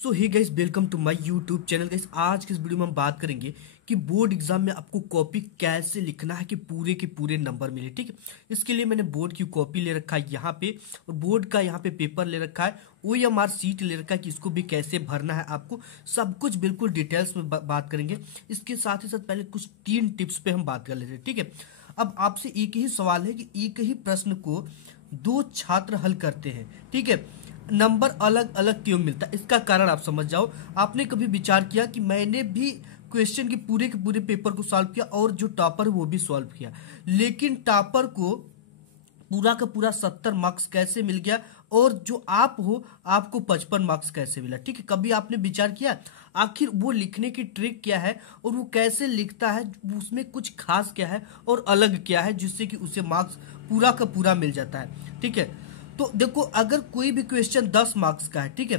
So hey guys, welcome to my YouTube channel. Guys, आज के इस वीडियो में हम बात करेंगे कि बोर्ड एग्जाम में आपको कॉपी कैसे लिखना है कि पूरे के पूरे नंबर मिले। ठीक है, इसके लिए मैंने बोर्ड की कॉपी ले रखा है यहाँ पे, और बोर्ड का यहाँ पे पेपर ले रखा है, OMR सीट ले रखा है कि इसको भी कैसे भरना है। आपको सब कुछ बिल्कुल डिटेल्स में बात करेंगे। इसके साथ ही साथ पहले कुछ 3 टिप्स पे हम बात कर लेते हैं। ठीक है, अब आपसे एक ही सवाल है कि एक ही प्रश्न को 2 छात्र हल करते हैं। ठीक है, नंबर अलग अलग क्यों मिलता है, इसका कारण आप समझ जाओ। आपने कभी विचार किया कि मैंने भी क्वेश्चन के पूरे पेपर को सॉल्व किया और जो टॉपर है वो भी सॉल्व किया, लेकिन टॉपर को पूरा का पूरा 70 मार्क्स कैसे मिल गया और जो आप हो आपको 55 मार्क्स कैसे मिला। ठीक है, कभी आपने विचार किया आखिर वो लिखने की ट्रिक क्या है और वो कैसे लिखता है, उसमें कुछ खास क्या है और अलग क्या है जिससे कि उसे मार्क्स पूरा का पूरा मिल जाता है। ठीक है, तो देखो, अगर कोई भी क्वेश्चन 10 मार्क्स का है, ठीक है,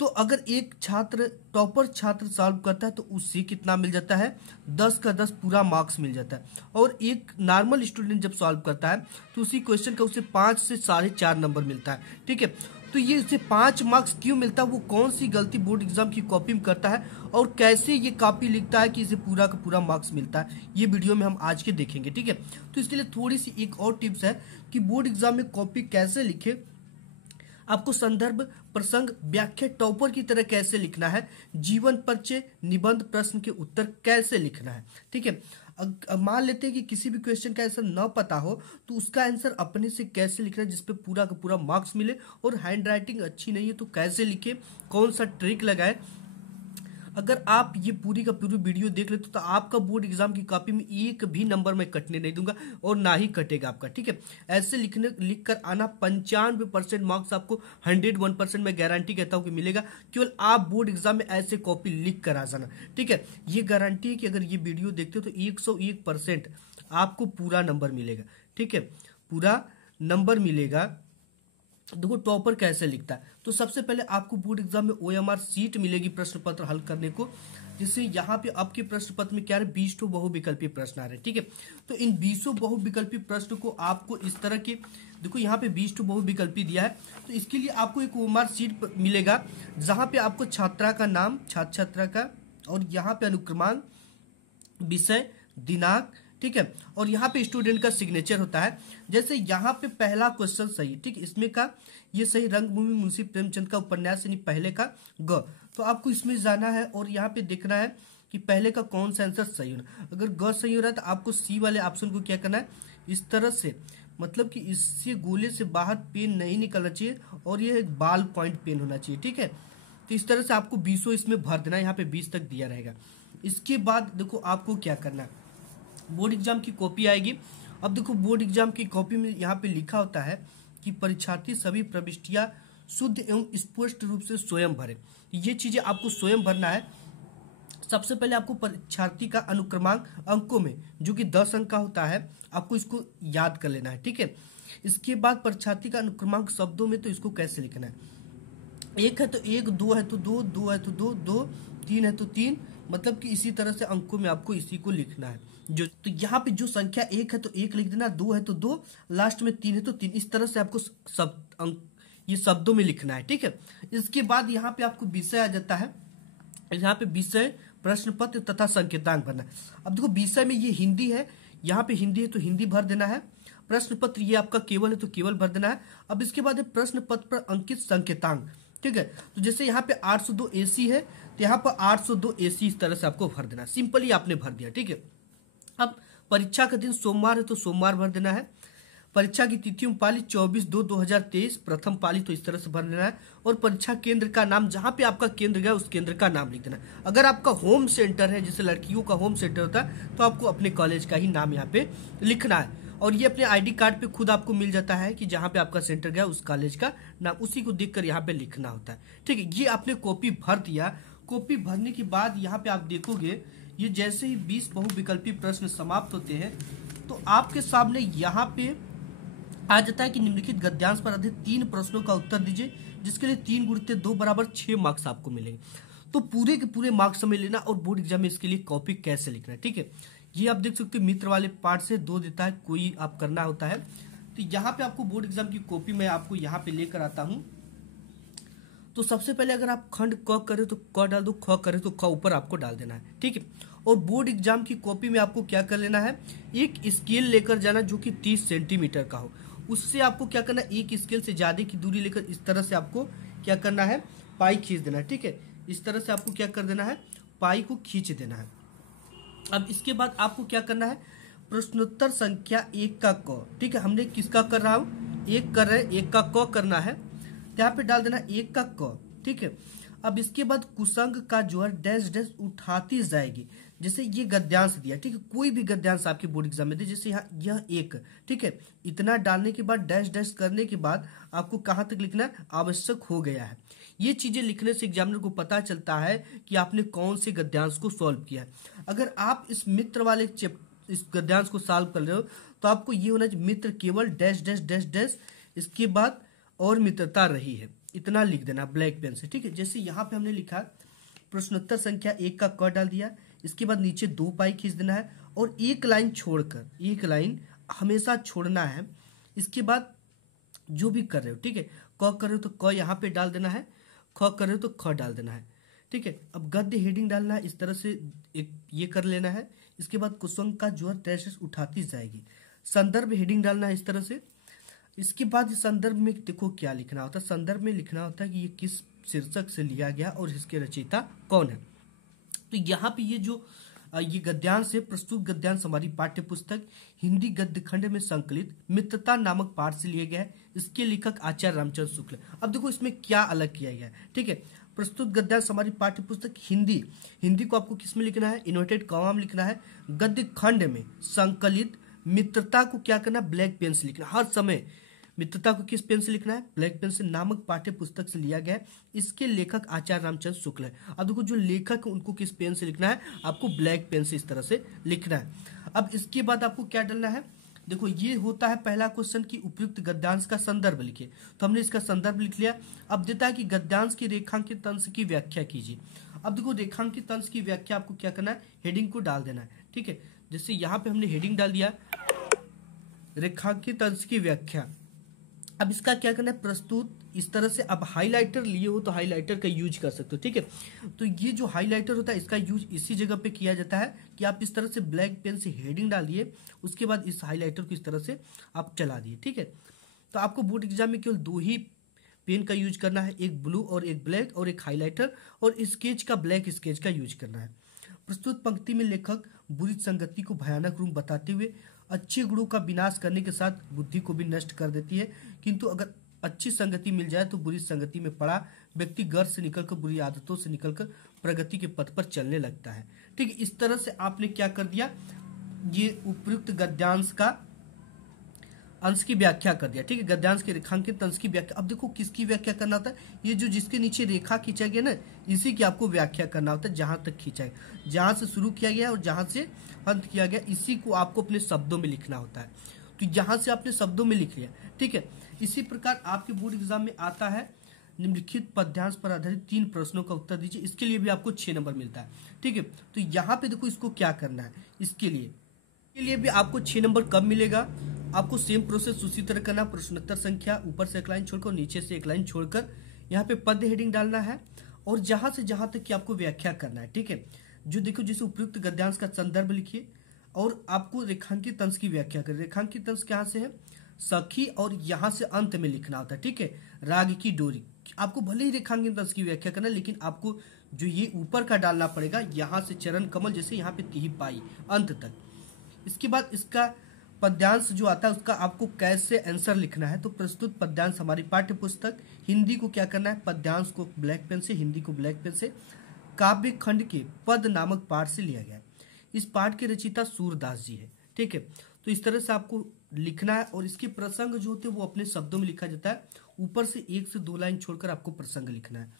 तो अगर एक छात्र टॉपर छात्र सॉल्व करता है तो उससे कितना मिल जाता है, 10 का 10 पूरा मार्क्स मिल जाता है। और एक नॉर्मल स्टूडेंट जब सॉल्व करता है तो उसी क्वेश्चन का उसे 5 से 4.5 नंबर मिलता है। ठीक है, तो ये उसे 5 मार्क्स क्यों मिलता है, वो कौन सी गलती बोर्ड एग्जाम की कॉपी में करता है और कैसे ये कॉपी लिखता है कि इसे पूरा का पूरा मार्क्स मिलता है, ये वीडियो में हम आज के देखेंगे। ठीक है, तो इसके लिए थोड़ी सी एक और टिप्स है कि बोर्ड एग्जाम में कॉपी कैसे लिखे, आपको संदर्भ प्रसंग व्याख्या टॉपर की तरह कैसे लिखना है, जीवन परिचय निबंध प्रश्न के उत्तर कैसे लिखना है। ठीक है, मान लेते हैं कि किसी भी क्वेश्चन का आंसर न पता हो तो उसका आंसर अपने से कैसे लिखना है जिसपे पूरा का पूरा मार्क्स मिले, और हैंड राइटिंग अच्छी नहीं है तो कैसे लिखे, कौन सा ट्रिक लगाए। अगर आप ये पूरी का पूरी वीडियो देख लेते तो आपका बोर्ड एग्जाम की कॉपी में एक भी नंबर मैं कटने नहीं दूंगा और ना ही कटेगा आपका। ठीक है, ऐसे लिख कर आना 95% मार्क्स आपको 101% मैं गारंटी कहता हूं कि मिलेगा। केवल आप बोर्ड एग्जाम में ऐसे कॉपी लिख कर आ जाना। ठीक है, ये गारंटी है कि अगर ये वीडियो देखते हो तो 101% आपको पूरा नंबर मिलेगा। ठीक है, पूरा नंबर मिलेगा। देखो, टॉपर कैसे लिखता है, तो सबसे पहले आपको बोर्ड एग्जाम में OMR सीट मिलेगी प्रश्न पत्र हल करने को, जिससे यहाँ पे आपके प्रश्न पत्र में क्या है, 20 बहुविकल्पी प्रश्न आ रहे हैं। ठीक है, तो इन 20 बहुविकल्पी प्रश्न को आपको इस तरह के, देखो यहाँ पे 20 बहुविकल्पी दिया है, तो इसके लिए आपको एक OMR सीट मिलेगा जहां पे आपको छात्रा का नाम, छात्रा का, और यहाँ पे अनुक्रमांक, विषय, दिनांक, ठीक है, और यहाँ पे स्टूडेंट का सिग्नेचर होता है। जैसे यहाँ पे पहला क्वेश्चन सही, ठीक, इसमें का ये सही, रंगभूमि मुंशी प्रेमचंद का उपन्यास यानी पहले का ग, तो आपको इसमें जाना है और यहाँ पे देखना है कि पहले का कौन सा आंसर सही होना। अगर ग सही हो रहा है तो आपको सी वाले ऑप्शन को क्या करना है, इस तरह से, मतलब कि इससे गोले से बाहर पेन नहीं निकलना चाहिए और ये एक बाल पॉइंट पेन होना चाहिए। ठीक है, तो इस तरह से आपको 20 इसमें भर देना है, यहाँ पे 20 तक दिया रहेगा। इसके बाद देखो आपको क्या करना है, बोर्ड एग्जाम की कॉपी आएगी। अब देखो, बोर्ड एग्जाम की कॉपी में यहाँ पे लिखा होता है कि परीक्षार्थी सभी प्रविष्टियां शुद्ध एवं स्पष्ट रूप से स्वयं भरे। ये चीजें आपको स्वयं भरना है। सबसे पहले आपको परीक्षार्थी का अनुक्रमांक अंकों में, जो कि 10 अंक का होता है, आपको इसको याद कर लेना है। ठीक है, इसके बाद परीक्षार्थी का अनुक्रमांक शब्दों में, तो इसको कैसे लिखना है, 1 है तो 1, 2 है तो 2, 2 है तो 2, 2, 3 है तो 3, मतलब कि इसी तरह से अंकों में आपको इसी को लिखना है। जो तो यहाँ पे जो संख्या 1 है तो 1 लिख देना, 2 है तो 2, लास्ट में 3 है तो 3, इस तरह से आपको सब अंक ये शब्दों में लिखना है। ठीक है, इसके बाद यहाँ पे आपको विषय आ जाता है। यहाँ पे विषय, प्रश्न पत्र तथा संकेतांक भरना है। अब देखो, विषय में ये हिंदी है, यहाँ पे हिंदी है तो हिंदी भर देना है। प्रश्न पत्र ये आपका केवल है तो केवल भर देना है। अब इसके बाद है प्रश्न पत्र पर अंकित संकेतांक। ठीक है, तो जैसे यहाँ पे 802 AC है तो यहाँ पर 802 AC इस तरह से आपको भर देना, सिंपली आपने भर दिया। ठीक है, अब परीक्षा का दिन सोमवार है तो सोमवार भर देना है। परीक्षा की तिथि पाली 24/2/2023 प्रथम पाली, तो इस तरह से भर देना है। और परीक्षा केंद्र का नाम, जहां पे आपका केंद्र गया उस केंद्र का नाम लिख देना है। अगर आपका होम सेंटर है, जैसे लड़कियों का होम सेंटर होता है, तो आपको अपने कॉलेज का ही नाम यहाँ पे लिखना है। और ये अपने ID कार्ड पे खुद आपको मिल जाता है कि जहां पे आपका सेंटर गया उस कॉलेज का नाम, उसी को देखकर यहाँ पे लिखना होता है। ठीक है, ये आपने कॉपी भर दिया। कॉपी भरने के बाद यहाँ पे आप देखोगे, ये जैसे ही 20 बहुविकल्पी प्रश्न समाप्त होते हैं तो आपके सामने यहाँ पे आ जाता है कि निम्नलिखित गद्यांश पर आधारित 3 प्रश्नों का उत्तर दीजिए, जिसके लिए 3 × 2 = 6 मार्क्स आपको मिलेंगे। तो पूरे के पूरे मार्क्स समझ लेना और बोर्ड एग्जाम में इसके लिए कॉपी कैसे लिखना है। ठीक है, ये आप देख सकते हो मित्र वाले पार्ट से 2 देता है, कोई आप करना होता है। तो यहाँ पे आपको बोर्ड एग्जाम की कॉपी मैं आपको यहाँ पे लेकर आता हूँ। तो सबसे पहले अगर आप खंड क करें तो क डाल दो, ख करें तो ख ऊपर आपको डाल देना है, ठीक है। और बोर्ड एग्जाम की कॉपी में आपको क्या कर लेना है, एक स्केल लेकर जाना जो कि 30 सेंटीमीटर का हो। उससे आपको क्या करना है, एक स्केल से ज्यादा की दूरी लेकर इस तरह से आपको क्या करना है, पाई खींच देना है, ठीक है। इस तरह से आपको क्या कर देना है, पाई को खींच देना है। अब इसके बाद आपको क्या करना है, प्रश्नोत्तर संख्या 1 का क, ठीक है। हमने किसका कर रहा हूं, 1 कर रहे हैं, 1 का क करना है, यहाँ पे डाल देना 1 का क, ठीक है। अब इसके बाद कुसंग का जो है डैश डैश उठाती जाएगी, जैसे ये गद्यांश दिया, ठीक है। कोई भी गद्यांश आपके बोर्ड एग्जाम में दे, जैसे यहाँ यह 1, ठीक है। इतना डालने के बाद डैश डैश करने के बाद आपको कहाँ तक लिखना है, आवश्यक हो गया है। ये चीजें लिखने से एग्जामिनर को पता चलता है कि आपने कौन से गद्यांश को सॉल्व किया है। अगर आप इस मित्र वाले इस गद्यांश को सॉल्व कर रहे हो तो आपको ये होना चाहिए, मित्र केवल डैश डैश डैश डैश, इसके बाद और मित्रता रही है, इतना लिख देना ब्लैक पेन से, ठीक है। जैसे यहाँ पे हमने लिखा प्रश्नोत्तर संख्या 1 का क डाल दिया, इसके बाद नीचे 2 पाई खींच देना है और एक लाइन छोड़कर, एक लाइन हमेशा छोड़ना है। इसके बाद जो भी कर रहे हो, ठीक है, क कर रहे हो तो क यहाँ पे डाल देना है, ख कर रहे हो तो ख डाल देना है, ठीक है। अब गद्य हेडिंग डालना है, इस तरह से एक ये कर लेना है। इसके बाद कुसुम का जो है डैश उठाती जाएगी। संदर्भ हेडिंग डालना है इस तरह से। इसके बाद संदर्भ में देखो क्या लिखना होता है, संदर्भ में लिखना होता है कि ये किस शीर्षक से लिया गया और इसके रचयिता कौन है। तो यहाँ पे ये गद्यांश है, प्रस्तुत गद्यांश हमारी पाठ्य पुस्तक हिंदी गद्य खंड में संकलित मित्रता नामक पाठ से लिया गया है। इसके लेखक आचार्य रामचंद्र शुक्ल। अब देखो इसमें क्या अलग किया गया है, ठीक है। प्रस्तुत गद्यांश हमारी पाठ्य पुस्तक हिंदी को आपको किस में लिखना है, इन्वर्टेड कॉमा में लिखना है। गद्य खंड में संकलित मित्रता को क्या करना, ब्लैक पेन से लिखना। हर समय मित्रता को किस पेन से लिखना है, ब्लैक पेन से, नामक पाठ्य पुस्तक से लिया गया है। इसके लेखक आचार्य रामचंद्र शुक्ल है। अब देखो जो लेखक है उनको किस पेन से लिखना है, आपको ब्लैक पेन से इस तरह से लिखना है। अब इसके बाद आपको क्या डालना है, देखो ये होता है पहला क्वेश्चन की उपयुक्त गद्यांश का संदर्भ लिखिए, तो हमने इसका संदर्भ लिख लिया। अब देता है कि गद्यांश की रेखांकित अंश की व्याख्या कीजिए। अब देखो रेखांकित अंश की व्याख्या आपको क्या करना है, हेडिंग को डाल देना है, ठीक है। जैसे यहाँ पे हमने हेडिंग डाल दिया रेखांकित अंश की व्याख्या। अब इसका क्या करना है, प्रस्तुत इस तरह से। अब हाइलाइटर लिए हो तो हाइलाइटर का यूज कर सकते हो, ठीक है। तो ये जो हाइलाइटर होता है इसका यूज इसी जगह पे किया जाता है कि आप इस तरह से ब्लैक पेन से हेडिंग डालिए, उसके बाद इस हाइलाइटर को इस तरह से आप चला दिए, ठीक है। तो आपको बोर्ड एग्जाम में केवल 2 ही पेन का यूज करना है, एक ब्लू और एक ब्लैक, और एक हाईलाइटर और स्केच का ब्लैक स्केच का यूज करना है। प्रस्तुत पंक्ति में लेखक बुरी संगति को भयानक रूप बताते हुए अच्छे गुणों का विनाश करने के साथ बुद्धि को भी नष्ट कर देती है, किंतु अगर अच्छी संगति मिल जाए तो बुरी संगति में पड़ा व्यक्ति गर्व से निकलकर, बुरी आदतों से निकलकर प्रगति के पथ पर चलने लगता है, ठीक है। इस तरह से आपने क्या कर दिया, ये उपयुक्त गद्यांश का अंश की व्याख्या कर दिया, ठीक है। गद्यांश के रेखांकित अंश की व्याख्या। अब देखो किसकी व्याख्या करना होता है, ये जो जिसके नीचे रेखा खींचा गया ना, इसी की आपको व्याख्या करना होता है। जहां तक खींचा गया, जहां से शुरू किया गया और जहां से अंत किया गया, इसी को आपको अपने शब्दों में लिखना होता है। तो यहां से आपने शब्दों में लिख लिया, ठीक है। इसी प्रकार आपके बोर्ड एग्जाम में आता है निम्नलिखित पद्यांश पर आधारित 3 प्रश्नों का उत्तर दीजिए। इसके लिए भी आपको 6 नंबर मिलता है, ठीक है। तो यहाँ पे देखो इसको क्या करना है, इसके लिए भी आपको 6 नंबर कब मिलेगा, आपको सेम प्रोसेस उसी तरह करना। प्रश्नोत्तर संख्या ऊपर से एक लाइन छोड़कर, नीचे से एक लाइन छोड़कर यहाँ पे पद हेडिंग डालना है और जहां से जहां तक कि आपको व्याख्या करना है, ठीक है। जो देखो जैसे उपयुक्त गद्यांश का संदर्भ लिखिए और आपको रेखांकित अंश की व्याख्या करें। रेखांकित अंश कहाँ से है, सखी, और यहाँ से अंत में लिखना होता है, ठीक है। राग की डोरी, आपको भले ही रेखांकित अंश की व्याख्या करना, लेकिन आपको जो ये ऊपर का डालना पड़ेगा, यहाँ से चरण कमल, जैसे यहाँ पे तिही पाई अंत तक। इसके बाद इसका पद्यांश जो आता है उसका आपको कैसे आंसर लिखना है। तो प्रस्तुत पद्यांश हमारी पाठ्य पुस्तक हिंदी को क्या करना है, पद्यांश को ब्लैक पेन से, हिंदी को ब्लैक पेन से, काव्य खंड के पद नामक पाठ से लिया गया है। इस पाठ के रचयिता सूरदास जी है, ठीक है। तो इस तरह से आपको लिखना है और इसके प्रसंग जो होते हैं वो अपने शब्दों में लिखा जाता है। ऊपर से 1 से 2 लाइन छोड़कर आपको प्रसंग लिखना है।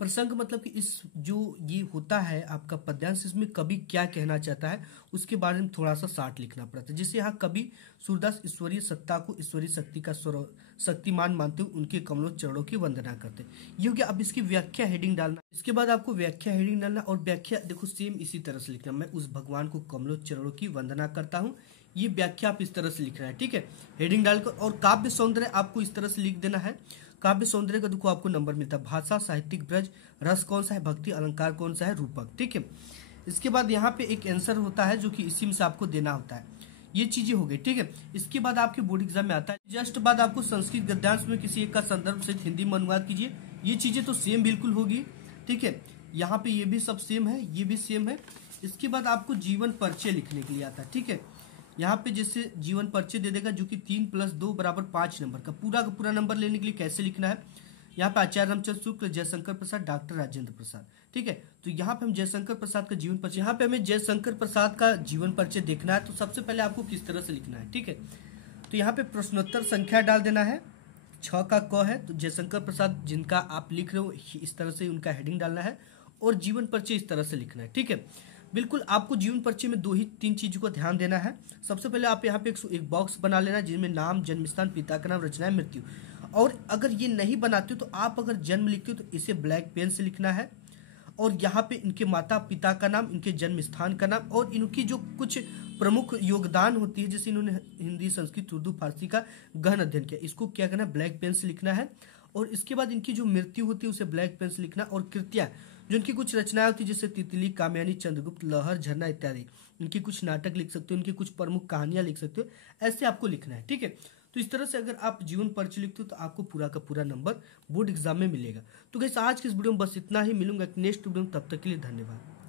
प्रसंग मतलब कि इस जो ये होता है आपका पद्यांश, इसमें कवि क्या कहना चाहता है उसके बारे में थोड़ा सा शार्ट लिखना पड़ता है। जैसे यहाँ कवि सूरदास ईश्वरीय सत्ता को ईश्वरीय शक्ति का शक्तिमान मानते हुए उनके कमलों चरणों की वंदना करते। ये हो गया। अब इसकी व्याख्या हेडिंग डालना, इसके बाद आपको व्याख्या हेडिंग डालना और व्याख्या देखो सेम इसी तरह से लिखना, मैं उस भगवान को कमलों चरणों की वंदना करता हूँ। ये व्याख्या आप इस तरह से लिखना है, ठीक है, हेडिंग डालकर। और काव्य सौंदर्य आपको इस तरह से लिख देना है, काव्य सौंदर्य का देखो आपको नंबर मिलता है, भाषा, साहित्यिक ब्रज, रस कौन सा है, भक्ति, अलंकार कौन सा है, रूपक। ठीक है, इसके बाद यहाँ पे एक आंसर होता है जो कि इसी में से आपको देना होता है। ये चीजें हो गई। ठीक है, इसके बाद आपके बोर्ड एग्जाम में आता है जस्ट बाद आपको संस्कृत गद्यांश में किसी एक का संदर्भ सहित हिंदी में अनुवाद कीजिए। ये चीजें तो सेम बिल्कुल होगी। ठीक है, यहाँ पे ये भी सब सेम है, ये भी सेम है। इसके बाद आपको जीवन परिचय लिखने के लिए आता है। ठीक है, यहाँ पे जैसे जीवन परिचय दे देगा जो कि 3 + 2 = 5 नंबर का पूरा नंबर लेने के लिए कैसे लिखना है, यहाँ पे आचार्य रामचंद्र शुक्ल, जयशंकर प्रसाद, डॉक्टर राजेंद्र प्रसाद। ठीक है, तो यहाँ पे हम जयशंकर प्रसाद का जीवन परिचय, यहाँ पे हमें जयशंकर प्रसाद का जीवन परिचय देखना है। तो सबसे पहले आपको किस तरह से लिखना है। ठीक है, तो यहाँ पे प्रश्नोत्तर संख्या डाल देना है, 6 का क है तो जयशंकर प्रसाद जिनका आप लिख रहे हो इस तरह से उनका हेडिंग डालना है और जीवन परिचय इस तरह से लिखना है। ठीक है, बिल्कुल आपको जीवन परिचय में 2 ही 3 चीजों को ध्यान देना है। सबसे पहले आप यहाँ पे एक बॉक्स बना लेना जिसमें नाम, जन्म स्थान, पिता का नाम, रचनाएं, मृत्यु। और अगर ये नहीं बनाते हो तो आप अगर जन्म लिखते हो तो इसे ब्लैक पेन से लिखना है और यहाँ पे इनके माता पिता का नाम, इनके जन्म स्थान का नाम और इनकी जो कुछ प्रमुख योगदान होती है, जैसे इन्होंने हिंदी, संस्कृत, उर्दू, फारसी का गहन अध्ययन किया, इसको क्या करना है, ब्लैक पेन से लिखना है। और इसके बाद इनकी जो मृत्यु होती है उसे ब्लैक पेन से लिखना। और कृतियां जो इनकी कुछ रचनाएं होती है जैसे तितली, कामयानी, चंद्रगुप्त, लहर, झरना इत्यादि, इनकी कुछ नाटक लिख सकते हो, इनकी कुछ प्रमुख कहानियां लिख सकते हो, ऐसे आपको लिखना है। ठीक है, तो इस तरह से अगर आप जीवन परिचय लिखते हो तो आपको पूरा का पूरा नंबर बोर्ड एग्जाम में मिलेगा। तो गाइस आज के इस वीडियो में बस इतना ही, मिलूंगा नेक्स्ट वीडियो में, तब तक के लिए धन्यवाद।